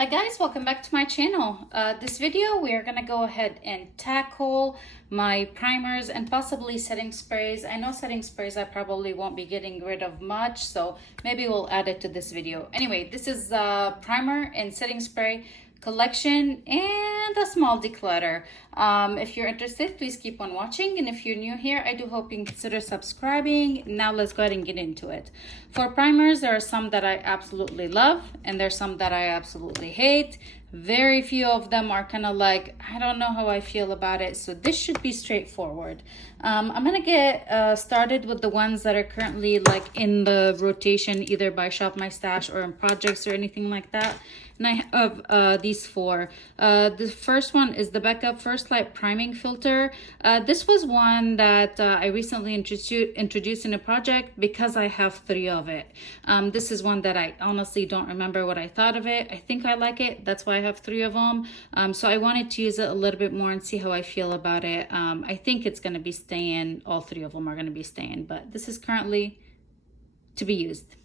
Hi guys, welcome back to my channel. This video we are gonna go ahead and tackle my primers and possibly setting sprays. I know setting sprays I probably won't be getting rid of much, so maybe we'll add it to this video. Anyway, this is primer and setting spray collection and a small declutter. If you're interested, please keep on watching, and if you're new here, I do hope you can consider subscribing. Now let's go ahead and get into it. For primers, there are some that I absolutely love and there's some that I absolutely hate. Very few of them are kind of like, I don't know how I feel about it, so this should be straightforward. I'm gonna get started with the ones that are currently like in the rotation, either by Shop My Stash or in projects or anything like that. And I have these four. The first one is the Backup First Light Priming Filter. This was one that I recently introduced in a project because I have three of it. This is one that I honestly don't remember what I thought of it. I think I like it. That's why I have three of them. So I wanted to use it a little bit more and see how I feel about it. I think it's going to be staying. All three of them are going to be staying, but this is currently to be used.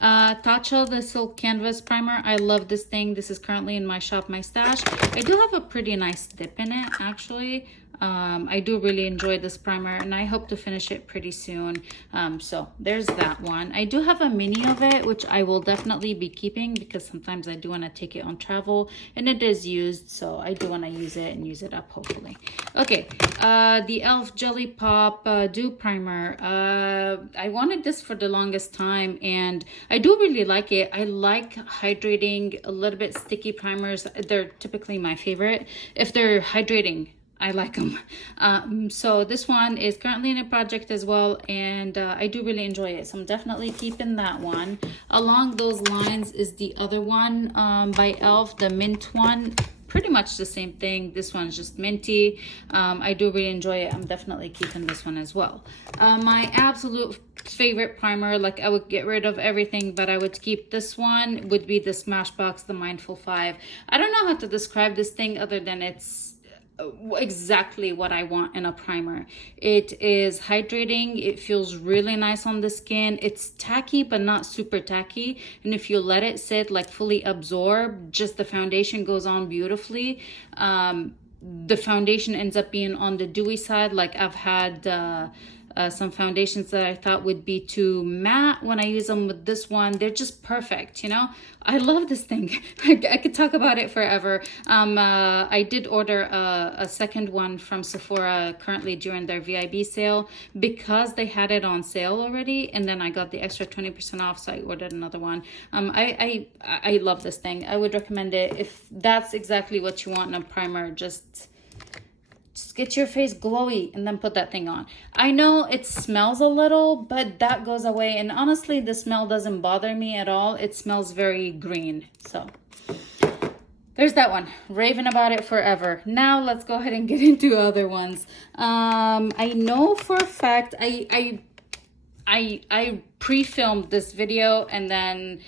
Tatcha, the Silk Canvas Primer. I love this thing. This is currently in my Shop My Stash. I do have a pretty nice dip in it, actually. I do really enjoy this primer and I hope to finish it pretty soon. So there's that one. I do have a mini of it, which I will definitely be keeping because sometimes I do want to take it on travel and it is used. So I do want to use it and use it up, hopefully. Okay, the e.l.f. Jelly Pop Dew Primer. I wanted this for the longest time and I do really like it. I like hydrating, a little bit sticky primers. They're typically my favorite. If they're hydrating, I like them. So this one is currently in a project as well, and I do really enjoy it. So I'm definitely keeping that one. Along those lines is the other one by e.l.f., the mint one. Pretty much the same thing. This one's just minty. I do really enjoy it. I'm definitely keeping this one as well. My absolute favorite primer, like I would get rid of everything, but I would keep this one, would be the Smashbox, the Mindful 5. I don't know how to describe this thing other than it's exactly what I want in a primer. It is hydrating. It feels really nice on the skin. It's tacky but not super tacky, and if you let it sit, like fully absorb, just the foundation goes on beautifully. The foundation ends up being on the dewy side. Like I've had some foundations that I thought would be too matte. When I use them with this one, they're just perfect, you know? I love this thing. I could talk about it forever. I did order a second one from Sephora currently during their VIB sale because they had it on sale already, and then I got the extra 20% off, so I ordered another one. I love this thing. I would recommend it if that's exactly what you want in a primer. Just get your face glowy and then put that thing on. I know it smells a little, but that goes away. And honestly, the smell doesn't bother me at all. It smells very green. So there's that one. Raving about it forever. Now let's go ahead and get into other ones. I know for a fact I pre-filmed this video and then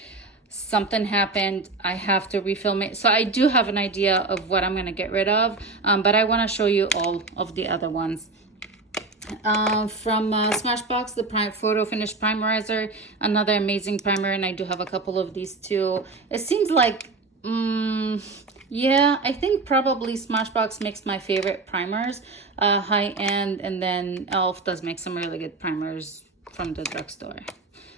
something happened. I have to refilm it, so I do have an idea of what I'm going to get rid of, but I want to show you all of the other ones. From Smashbox, the Photo Finish Primerizer, another amazing primer, and I do have a couple of these too. It seems like yeah, I think probably Smashbox makes my favorite primers, high-end, and then e.l.f. does make some really good primers from the drugstore.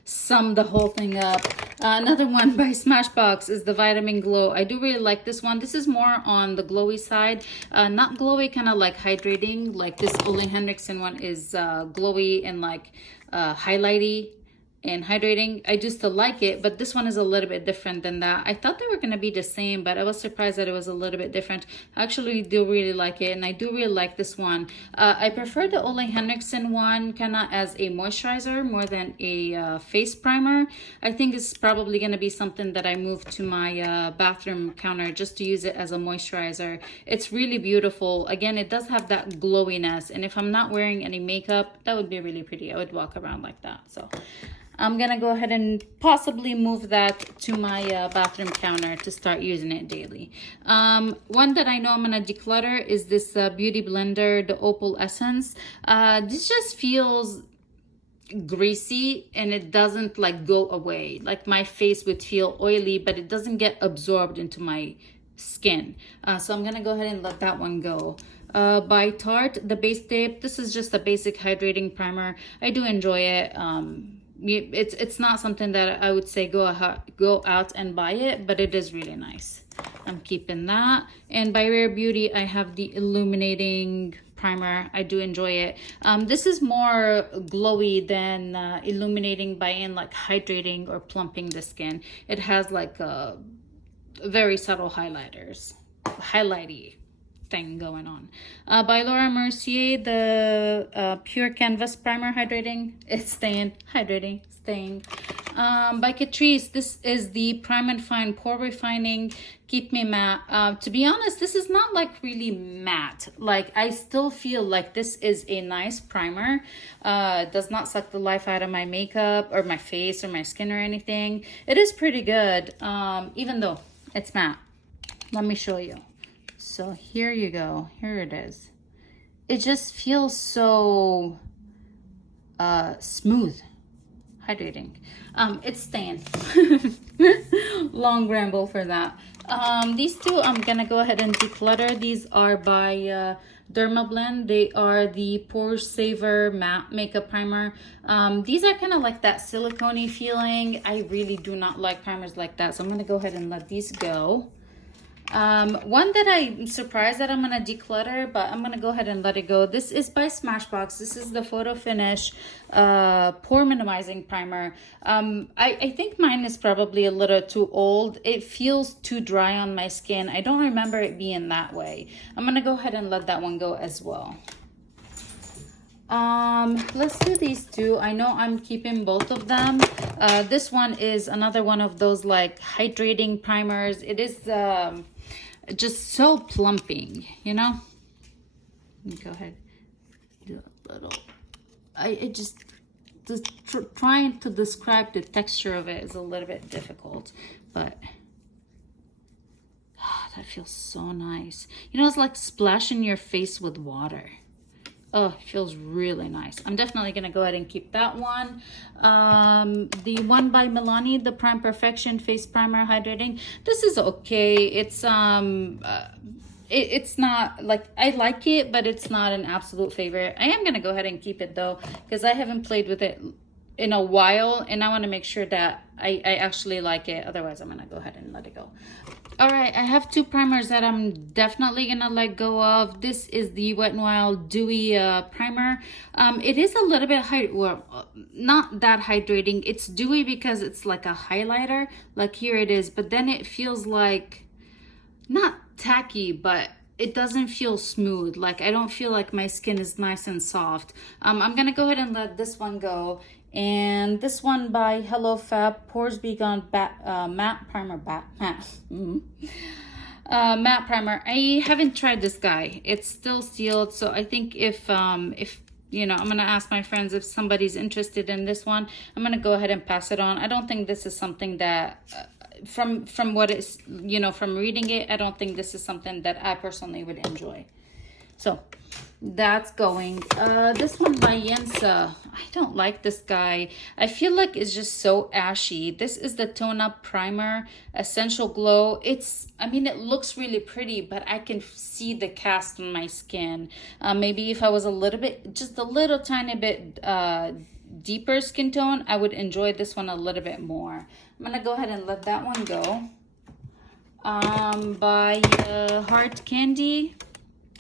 Sum the whole thing up. Another one by Smashbox is the Vitamin Glow. I do really like this one. This is more on the glowy side. Not glowy, kind of like hydrating. Like this Ole Henriksen one is glowy and like highlighty and hydrating. I do still like it, but this one is a little bit different than that. I thought they were going to be the same, but I was surprised that it was a little bit different. I actually do really like it, and I do really like this one. I prefer the Ole Henriksen one kind of as a moisturizer more than a face primer. I think it's probably going to be something that I move to my bathroom counter just to use it as a moisturizer. It's really beautiful. Again, it does have that glowiness, and if I'm not wearing any makeup, that would be really pretty. I would walk around like that. So I'm gonna go ahead and possibly move that to my bathroom counter to start using it daily. One that I know I'm gonna declutter is this Beauty Blender, the Opal Essence. This just feels greasy and it doesn't like go away. Like my face would feel oily, but it doesn't get absorbed into my skin. So I'm gonna go ahead and let that one go. By Tarte, the base tape. This is just a basic hydrating primer. I do enjoy it. It's not something that I would say go out and buy it, but it is really nice. I'm keeping that. And by Rare Beauty, I have the illuminating primer. I do enjoy it. This is more glowy than illuminating by in like hydrating or plumping the skin. It has like a very subtle highlighty thing going on. By Laura Mercier, the Pure Canvas Primer Hydrating. It's staying. Hydrating. Staying. By Catrice, this is the Prime and Fine Pore Refining Keep Me Matte. To be honest, this is not like really matte. Like I still feel like this is a nice primer. It does not suck the life out of my makeup or my face or my skin or anything. It is pretty good, even though it's matte. Let me show you. So here you go. Here it is. It just feels so smooth. Hydrating. It's staying. Long ramble for that. These two I'm gonna go ahead and declutter. These are by Dermablend. They are the Pore Saver Matte Makeup Primer. These are kind of like that silicone-y feeling. I really do not like primers like that, so I'm gonna go ahead and let these go. One that I'm surprised that I'm gonna declutter, but I'm gonna go ahead and let it go. This is by Smashbox. This is the Photo Finish Pore Minimizing Primer. I think mine is probably a little too old. It feels too dry on my skin. I don't remember it being that way. I'm gonna go ahead and let that one go as well. Let's do these two. I know I'm keeping both of them. This one is another one of those like hydrating primers. It is just so plumping, you know. Go ahead, do a little. I just trying to describe the texture of it is a little bit difficult, but that feels so nice. You know, it's like splashing your face with water. Oh, it feels really nice. I'm definitely gonna go ahead and keep that one. The one by Milani, the Prime Perfection Face Primer Hydrating. This is okay. It's not like, I like it, but it's not an absolute favorite. I am gonna go ahead and keep it though, because I haven't played with it in a while, and I want to make sure that I actually like it. Otherwise, I'm gonna go ahead and let it go. All right, I have two primers that I'm definitely gonna let go of. This is the Wet n Wild Dewy primer. It is a little bit not that hydrating. It's dewy because it's like a highlighter. Like here it is, but then it feels like not tacky, but it doesn't feel smooth. Like I don't feel like my skin is nice and soft. I'm gonna go ahead and let this one go. And this one by Hello Fab, Pores Be Gone Matte Primer, matte primer. I haven't tried this guy. It's still sealed, so I think if you know, I'm gonna ask my friends if somebody's interested in this one. I'm gonna go ahead and pass it on. I don't think this is something that from what is, you know, from reading it, I don't think this is something that I personally would enjoy. So that's going. This one by Yensa. I don't like this guy. I feel like it's just so ashy. This is the Tone Up Primer Essential Glow. I mean, it looks really pretty, but I can see the cast on my skin. Maybe if I was just a little tiny bit deeper skin tone, I would enjoy this one a little bit more. I'm gonna go ahead and let that one go. By Heart Candy,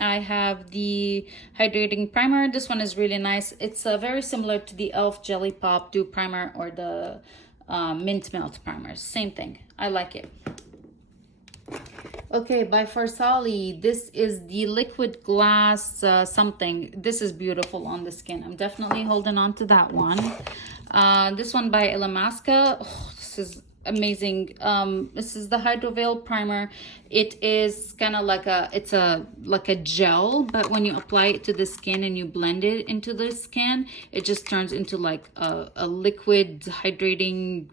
I have the hydrating primer. This one is really nice. It's very similar to the e.l.f. Jelly Pop Dew Primer or the Mint Melt Primer. Same thing. I like it. Okay, by Farsali, this is the Liquid Glass something. This is beautiful on the skin. I'm definitely holding on to that one. This one by Illamasqua. Oh, this is amazing. This is the Hydro Veil Primer. It is kind of like a gel, but when you apply it to the skin and you blend it into the skin, it just turns into like a liquid hydrating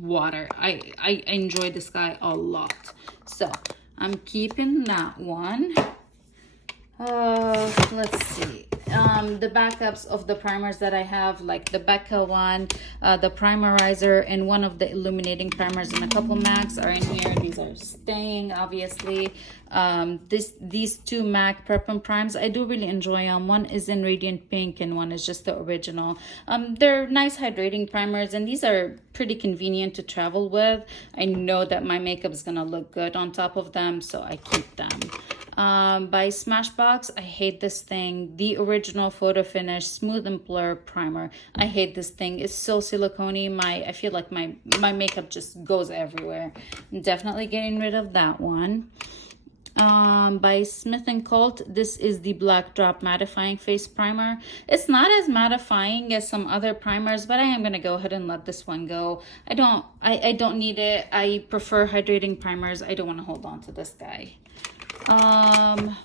water. I enjoy this guy a lot, so I'm keeping that one. Let's see. the backups of the primers that I have, like the Becca one, the primerizer, and one of the illuminating primers, and a couple MACs are in here. These are staying, obviously. These two MAC Prep and Primes, I do really enjoy them. One is in Radiant Pink and one is just the original. They're nice hydrating primers, and these are pretty convenient to travel with. I know that my makeup is gonna look good on top of them, so I keep them. By Smashbox, I hate this thing. The original Photo Finish Smooth and Blur Primer. I hate this thing. It's so silicone-y. I feel like my makeup just goes everywhere. I'm definitely getting rid of that one. By Smith & Colt, this is the Black Drop Mattifying Face Primer. It's not as mattifying as some other primers, but I am going to go ahead and let this one go. I don't need it. I prefer hydrating primers. I don't want to hold on to this guy.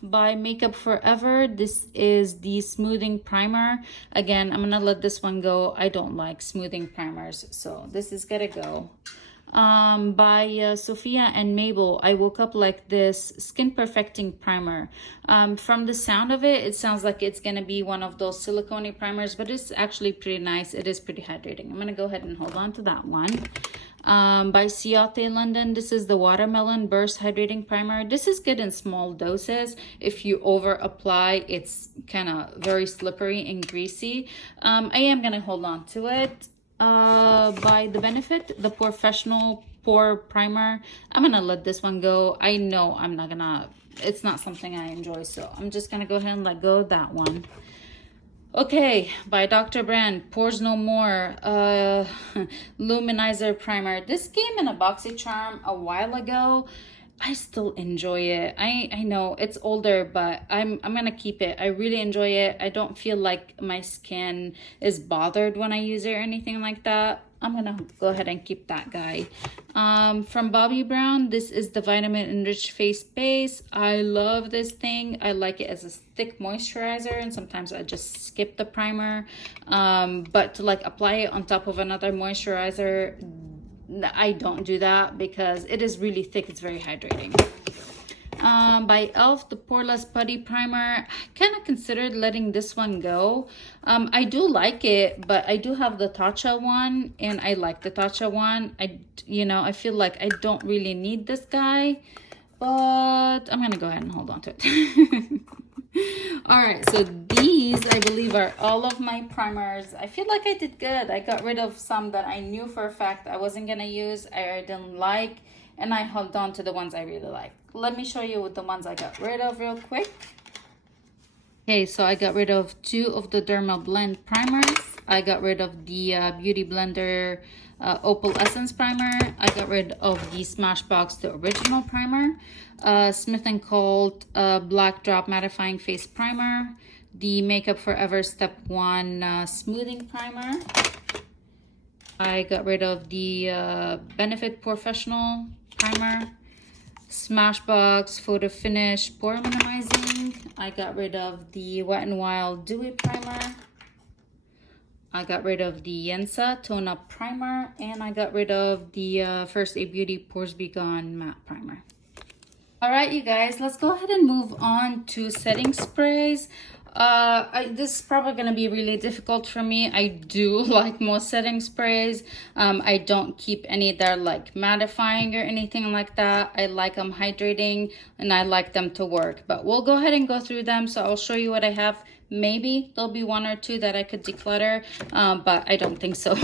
By Makeup Forever, this is the Smoothing Primer. Again, I'm going to let this one go. I don't like smoothing primers, so this is going to go. By Sophia and Mabel, I Woke Up Like This Skin Perfecting Primer. From the sound of it, it sounds like it's gonna be one of those silicone primers, but it's actually pretty nice. It is pretty hydrating. I'm gonna go ahead and hold on to that one. By Ciate London, this is the Watermelon Burst Hydrating Primer. This is good in small doses. If you over apply, it's kind of very slippery and greasy. I am gonna hold on to it. By The Benefit, the Professional Pore Primer. I'm gonna let this one go. I know it's not something I enjoy, so I'm just gonna go ahead and let go of that one. Okay, by Dr. Brand, Pores No More Luminizer Primer. This came in a BoxyCharm a while ago. I still enjoy it. I know it's older, but I'm gonna keep it. I really enjoy it. I don't feel like my skin is bothered when I use it or anything like that. I'm gonna go ahead and keep that guy. From Bobbi Brown, this is the Vitamin Enriched Face Base. I love this thing. I like it as a thick moisturizer, and sometimes I just skip the primer. But to like apply it on top of another moisturizer, I don't do that because it is really thick. It's very hydrating. By e.l.f. the Poreless Putty Primer. I kind of considered letting this one go. I do like it, but I do have the Tatcha one, and I like the Tatcha one. I feel like I don't really need this guy, but I'm gonna go ahead and hold on to it. All right, so these I believe are all of my primers. I feel like I did good. I got rid of some that I knew for a fact I wasn't gonna use, I didn't like, and I held on to the ones I really like. Let me show you the ones I got rid of real quick. Okay, so I got rid of 2 of the Derma Blend primers. I got rid of the Beauty Blender Opal Essence Primer. I got rid of the Smashbox, the original primer. Smith & Colt Black Drop Mattifying Face Primer. The Makeup Forever Step 1 Smoothing Primer. I got rid of the Benefit Professional Primer. Smashbox Photo Finish Pore Minimizing. I got rid of the Wet n Wild Dewy Primer. I got rid of the Yensa Tone Up Primer, and I got rid of the First Aid Beauty Pores Be Gone Matte Primer. All right, you guys, let's go ahead and move on to setting sprays. This is probably going to be really difficult for me. I do like most setting sprays. I don't keep any that are like mattifying or anything like that. I like them hydrating, and I like them to work. But we'll go ahead and go through them. So I'll show you what I have. Maybe there'll be 1 or 2 that I could declutter, but I don't think so.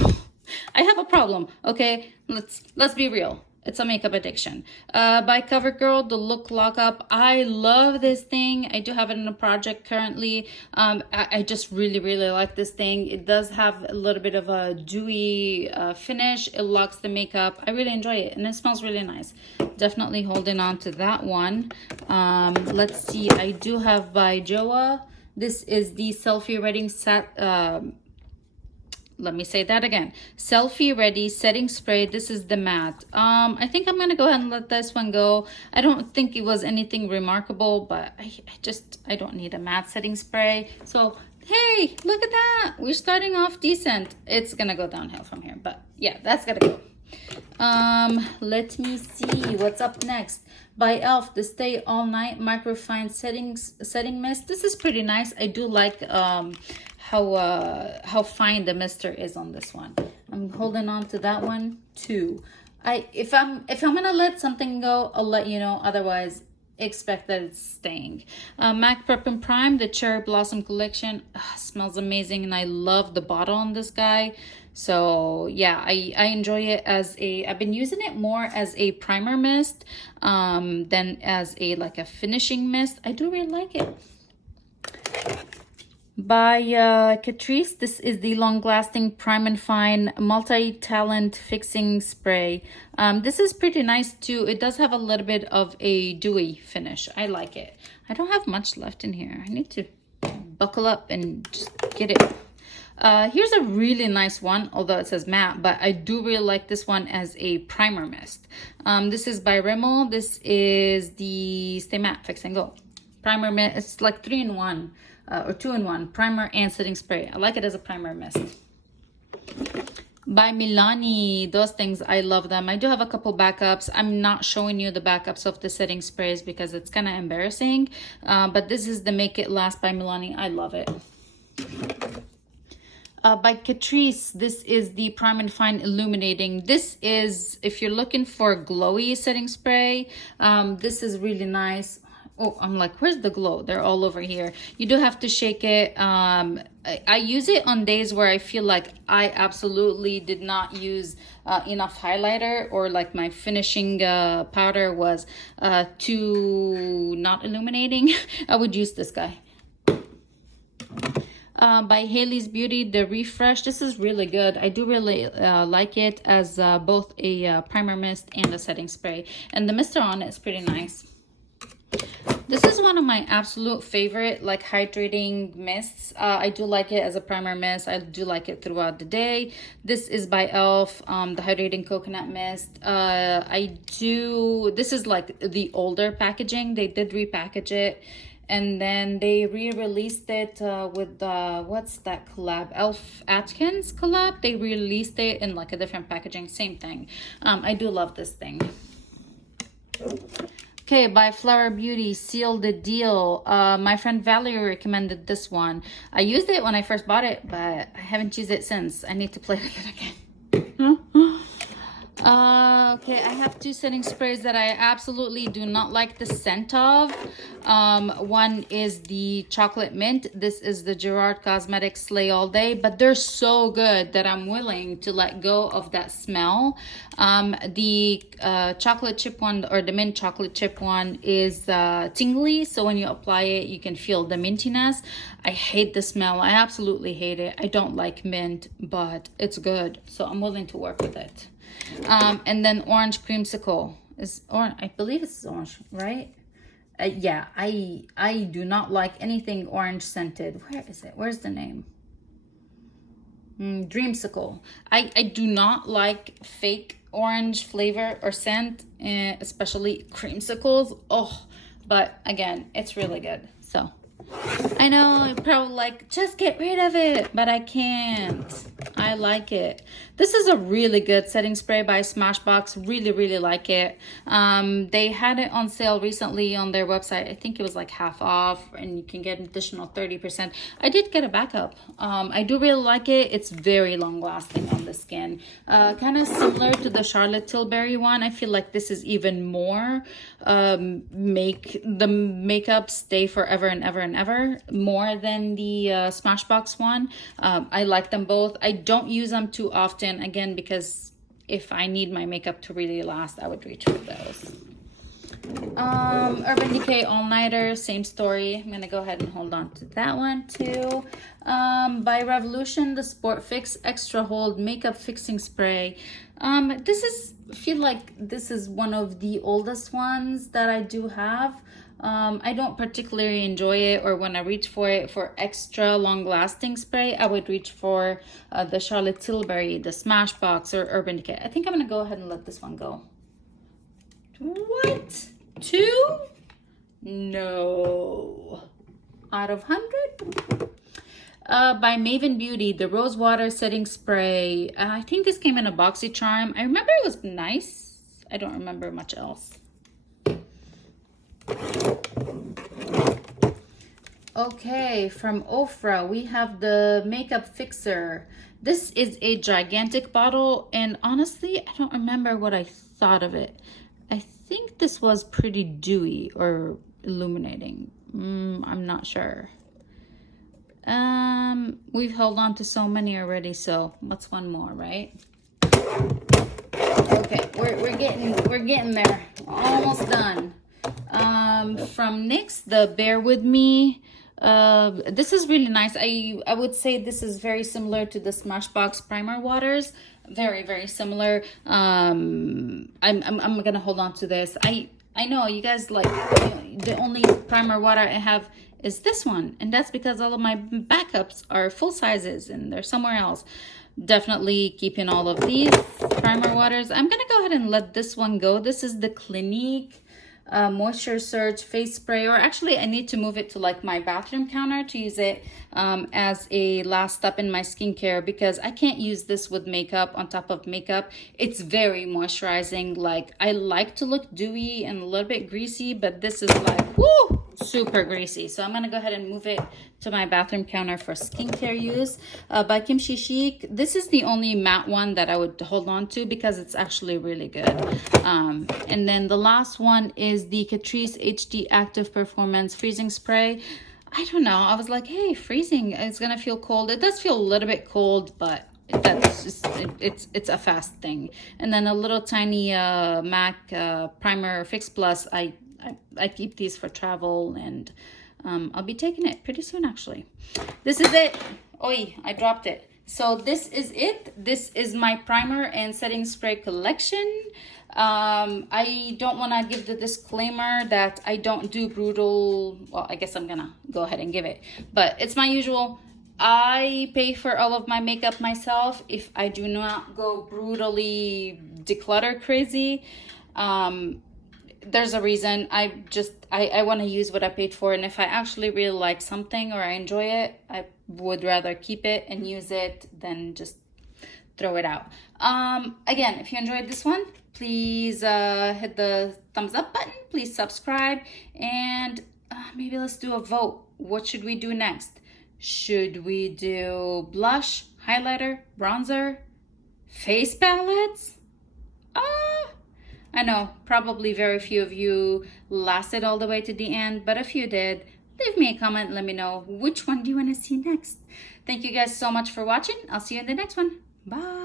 I have a problem, okay? Let's be real. It's a makeup addiction. By CoverGirl, the Look Lockup. I love this thing. I do have it in a project currently. I just really, really like this thing. It does have a little bit of a dewy finish. It locks the makeup. I really enjoy it, and it smells really nice. Definitely holding on to that one. Let's see. I do have by Joa. This is the Selfie Ready Set. Let me say that again. Selfie Ready Setting Spray. This is the matte. I think I'm gonna go ahead and let this one go. I don't think it was anything remarkable, but I don't need a matte setting spray. So hey, look at that. We're starting off decent. It's gonna go downhill from here, but yeah, that's gotta go. Let me see what's up next. By Elf, the Stay All Night Microfine Setting Mist. This is pretty nice. I do like how fine the mister is on this one. I'm holding on to that one too. If I'm gonna let something go, I'll let you know. Otherwise, expect that it's staying. MAC Prep and Prime, the Cherry Blossom Collection. Smells amazing, and I love the bottle on this guy. So yeah, I enjoy it as I've been using it more as a primer mist than as like a finishing mist. I do really like it. By Catrice, this is the long-lasting Prime and Fine Multi-Talent Fixing Spray. This is pretty nice too. It does have a little bit of a dewy finish. I like it. I don't have much left in here. I need to buckle up and just get it. Here's a really nice one, although it says matte, but I do really like this one as a primer mist. This is by Rimmel. This is the Stay Matte Fix and Go primer mist. It's like 3-in-1 or 2-in-1 primer and setting spray. I like it as a primer mist. By Milani, those things, I love them. I do have a couple backups. I'm not showing you the backups of the setting sprays because it's kind of embarrassing, but this is the Make It Last by Milani. I love it. By Catrice, this is the Prime and Fine Illuminating. This is, if you're looking for glowy setting spray, this is really nice. Oh, I'm like, where's the glow? They're all over here. You do have to shake it. I use it on days where I feel like I absolutely did not use enough highlighter, or like my finishing powder was too not illuminating. I would use this guy. By Haley's Beauty, the Refresh. This is really good. I do really like it as both a primer mist and a setting spray. And the mister on it is pretty nice. This is one of my absolute favorite like hydrating mists. I do like it as a primer mist. I do like it throughout the day. This is by Elf, the Hydrating Coconut Mist. This is like the older packaging. They did repackage it. And then they re-released it with what's that collab? Elf Atkins collab. They released it in like a different packaging. Same thing. I do love this thing. Okay, by Flower Beauty, Seal the Deal. My friend Valerie recommended this one. I used it when I first bought it, but I haven't used it since. I need to play with it again. Okay, I have two setting sprays that I absolutely do not like the scent of. One is the chocolate mint. This is the Gerard Cosmetics Slay All Day, but they're so good that I'm willing to let go of that smell. The chocolate chip one, or the mint chocolate chip one, is tingly, so when you apply it you can feel the mintiness. I hate the smell. I absolutely hate it. I don't like mint, but it's good, so I'm willing to work with it. And then Orange Creamsicle is orange. I believe it's orange, right? Yeah, I do not like anything orange scented. Where is it? Where's the name? Dreamsicle. I do not like fake orange flavor or scent, especially creamsicles. Oh, but again, it's really good. So I know I'm probably like, just get rid of it, but I can't. I like it. This is a really good setting spray by Smashbox. Really like it. They had it on sale recently on their website. I think it was like half off, and you can get an additional 30%. I did get a backup. I do really like it. It's very long lasting on the skin. Kind of similar to the Charlotte Tilbury one. I feel like this is even more make the makeup stay forever and ever and ever, more than the Smashbox one. I like them both. I don't use them too often, again, because if I need my makeup to really last, I would reach for those. Urban Decay All Nighter, same story. I'm gonna go ahead and hold on to that one too. By Revolution, the Sport Fix Extra Hold Makeup Fixing Spray. I feel like this is one of the oldest ones that I do have. I don't particularly enjoy it, or when I reach for it for extra long lasting spray, I would reach for the Charlotte Tilbury, the Smashbox, or Urban Decay. I think I'm gonna go ahead and let this one go. What? 2? No. Out of 100? by Maven Beauty, the Rose Water Setting Spray. I think this came in a BoxyCharm. I remember it was nice. I don't remember much else. Okay, from Ofra, we have the Makeup Fixer. This is a gigantic bottle, and honestly, I don't remember what I thought of it. I think this was pretty dewy or illuminating. I'm not sure. We've held on to so many already, so what's one more, right? Okay, we're getting there. Almost done. From NYX, the Bear With Me. This is really nice. I would say this is very similar to the Smashbox Primer Waters. Very, very similar. I'm gonna hold on to this. I know you guys like, the only primer water I have is this one, and that's because all of my backups are full sizes and they're somewhere else. Definitely keeping all of these primer waters. I'm gonna go ahead and let this one go. This is the Clinique Moisture Surge face spray, or actually I need to move it to like my bathroom counter to use it as a last step in my skincare, because I can't use this with makeup on top of makeup. It's very moisturizing. Like, I like to look dewy and a little bit greasy, but this is like, woo, super greasy. So I'm gonna go ahead and move it to my bathroom counter for skincare use. By Kimchi Chic, this is the only matte one that I would hold on to because it's actually really good. And then the last one is the Catrice HD Active Performance Freezing Spray. I don't know, I was like, hey, freezing, it's gonna feel cold. It does feel a little bit cold, but that's just, it's a fast thing. And then a little tiny MAC Primer Fix Plus. I keep these for travel, and I'll be taking it pretty soon, actually. This is it. Oi, I dropped it. So this is it. This is my primer and setting spray collection. I don't want to give the disclaimer that I don't do brutal. Well, I guess I'm gonna go ahead and give it, but it's my usual. I pay for all of my makeup myself. If I do not go brutally declutter crazy, there's a reason. I want to use what I paid for, and if I actually really like something or I enjoy it, I would rather keep it and use it than just throw it out. Again, if you enjoyed this one, please hit the thumbs up button, please subscribe, and maybe let's do a vote. What should we do next? Should we do blush, highlighter, bronzer, face palettes? I know probably very few of you lasted all the way to the end, but if you did, leave me a comment and let me know which one do you want to see next. Thank you guys so much for watching. I'll see you in the next one. Bye.